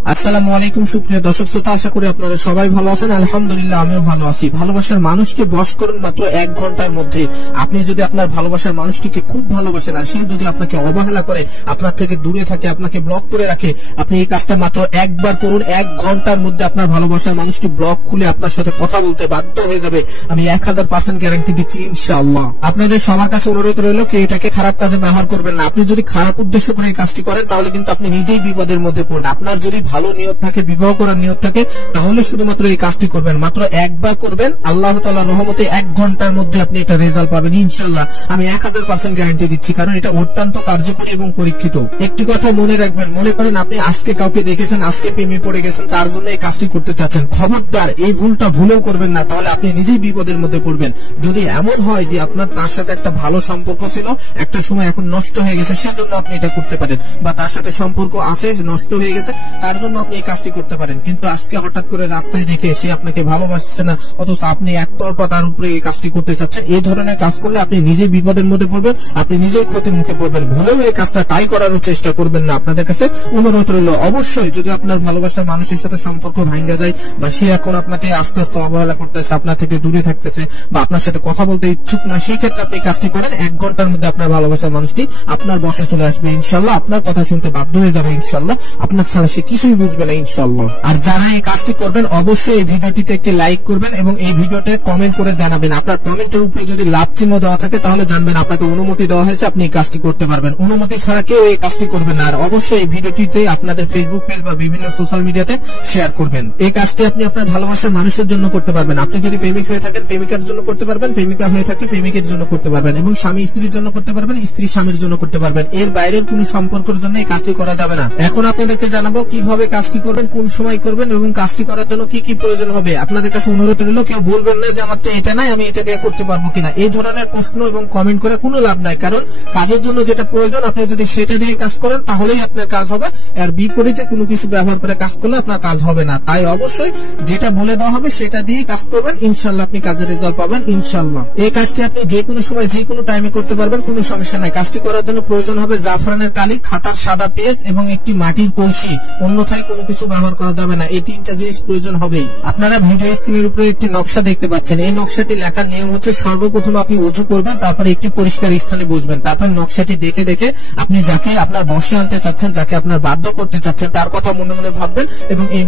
আসসালামু আলাইকুম সুপ্রিয় দর্শক শ্রোতা, আশা করি আপনারা সবাই ভালো আছেন। আলহামদুলিল্লাহ আমিও ভালো আছি। ভালোবাসার মানুষকে বশ করুন মাত্র 1 ঘন্টার মধ্যে। আপনি যদি আপনার ভালোবাসার মানুষটিকে খুব ভালোবাসেন আর সে যদি আপনাকে অবহেলা করে, আপনার থেকে দূরে থাকে, আপনাকে ব্লক করে রাখে, আপনি এই কাজটা মাত্র একবার করুন। 1 ঘন্টার মধ্যে আপনার ভালোবাসার মানুষটি ব্লক খুলে আপনার সাথে কথা বলতে বাধ্য হয়ে যাবে। আমি 1000% গ্যারান্টি দিচ্ছি ইনশাআল্লাহ। আপনাদের সবার কাছে অনুরোধ রইল কেউ এটাকে খারাপ কাজে ব্যবহার করবেন না। আপনি যদি খারাপ উদ্দেশ্য করে এই কাজটি করেন তাহলে কিন্তু আপনি নিজেই বিপদের মধ্যে পড়বেন। আপনার যদি ভালো নিয়ত থাকে, বিবাহ করার নিয়ত থাকে, তাহলে শুধুমাত্র এই কাজটি করবেন। মাত্র একবার করবেন, আল্লাহ তাআলার রহমতে 1 ঘন্টার মধ্যে আপনি এটা রেজাল্ট পাবেন ইনশাআল্লাহ। আমি 1000% গ্যারান্টি দিচ্ছি, কারণ এটা অত্যন্ত কার্যকরী এবং পরীক্ষিত। একটি কথা মনে রাখবেন, মনে করেন আপনি আজকে কাউকে দেখেছেন, আজকে প্রেমে পড়ে গেছেন, তার জন্য এই কাজটি করতে চাচ্ছেন। খবরদার এই ভুলটা ভুলেও করবেন না, তাহলে আপনি নিজেই বিপদের মধ্যে পড়বেন। যদি এমন হয় যে আপনার তার সাথে একটা ভালো সম্পর্ক ছিল, একটা সময় এখন নষ্ট হয়ে গেছে, সেজন্য আপনি এটা করতে পারেন, বা তার সাথে সম্পর্ক আছে নষ্ট হয়ে গেছে, তার জন্য আপনি এই কাজটি করতে পারেন। কিন্তু আজকে হঠাৎ করে রাস্তায় দেখে সে আপনাকে ভালোবাসছে না, অথচ আপনি একতরফা তার উপরে এই কাজটি করতে চাচ্ছেন, এই ধরনের কাজ করলে আপনি নিজেই বিপদের মধ্যে পড়বেন, আপনি নিজেই ক্ষতির মুখে পড়বেন। ভুলেও এই কাজটা ট্রাই করার চেষ্টা করবেন না। আপনাদের কাছে অনুরোধ রইল, অবশ্যই যদি আপনার ভালোবাসার মানুষের সাথে সম্পর্ক ভাঙা যায়, বা সে এখন আপনাকে আস্তে আস্তে অবহেলা করতেছে, আপনার থেকে দূরে থাকতেছে, বা আপনার সাথে কথা বলতে ইচ্ছুক না, সেই ক্ষেত্রে আপনি কাজটি করেন। 1 ঘন্টার মধ্যে আপনার ভালোবাসার মানুষটি আপনার বসে চলে আসবে ইনশাআল্লাহ। আপনার কথা শুনতে বাধ্য হয়ে যাবে ইনশাআল্লাহ। আপনার ছাড়া সে কিছুই বুঝবে না ইনশাআল্লাহ। আর যারা এই কাজটি করবেন, অবশ্যই এই ভিডিওটিতে একটি লাইক করবেন এবং এই ভিডিওতে কমেন্ট করে জানাবেন। আপনার কমেন্টের উপরে যদি লাভ চিহ্ন দেওয়া থাকে, তাহলে জানবেন আপনাকে অনুমতি দেওয়া হয়েছে, আপনি এই কাজটি করতে পারবেন। অনুমতি ছাড়া কেউ এই কাজটি করবেন না। আর অবশ্যই এই ভিডিওটিতে আপনাদের ফেসবুক পেজ বা বিভিন্ন সোশ্যাল মিডিয়াতে শেয়ার করবেন। এই কাজটি আপনি আপনার ভালোবাসার মানুষের জন্য করতে পারবেন। আপনি যদি প্রেমিক হয়ে থাকেন, প্রেমিকার জন্য করতে পারবেন, প্রেমিকা হয়ে থাকলে প্রেমিকের জন্য করতে পারবেন, এবং স্বামী স্ত্রীর জন্য করতে পারবেন, স্ত্রী স্বামীর জন্য করতে পারবেন। এর বাইরের কোন সম্পর্কের জন্য এই কাজটি করা যাবে না। এখন আপনাদেরকে জানাবো কিভাবে কাজটি করবেন, কোন সময় করবেন, এবং কাজটি করার জন্য কি কি প্রয়োজন হবে। আপনাদের কাছে অনুরোধ রইল, কেউ বলবেন না যে আমার তো এটা নাই, আমি এটা দিয়ে করতে পারবো কিনা। এই ধরনের প্রশ্ন এবং কমেন্ট করে কোনো লাভ নাই, কারণ কাজের জন্য যেটা প্রয়োজন আপনি যদি সেটা দিয়ে কাজ করেন তাহলেই আপনার কাজ হবে। আর বিপরীতে কোনো কিছু ব্যবহার করে কাজ করলে আপনার কাজ হবে না। তাই অবশ্যই যেটা বলে দেওয়া হবে সেটা দিয়ে কাজ করবেন, ইনশাআল্লাহ আপনি কাজের রেজাল্ট পাবেন ইনশাআল্লাহ। এই কাজটি আপনি যে কোনো সময় যে কোনো টাইমে করতে পারবেন, কোনো সমস্যা নাই। কাজটি করার জন্য প্রয়োজন হবে জাফরানের কালি, খাতার সাদা পেজ এবং একটি মাটির কলসি। অন্যথায় কোনো কিছু ব্যবহার করা যাবে না। এই 3টা জিনিস প্রয়োজন হবেই। আপনারা ভিডিও স্ক্রিনের উপরে একটি নকশা দেখতে পাচ্ছেন। এই নকশাটি লেখার নিয়ম হচ্ছে, সর্বপ্রথম আপনি ওযু করবেন, তারপরে একটি পরিষ্কার স্থানে বসবেন, তারপর নকশাটি দেখে দেখে আপনি যাকে আপনার বশে আনতে চাচ্ছেন, যাকে আপনার বাধ্য করতে চাচ্ছেন, তার কথা মনে মনে ভাববেন এবং এই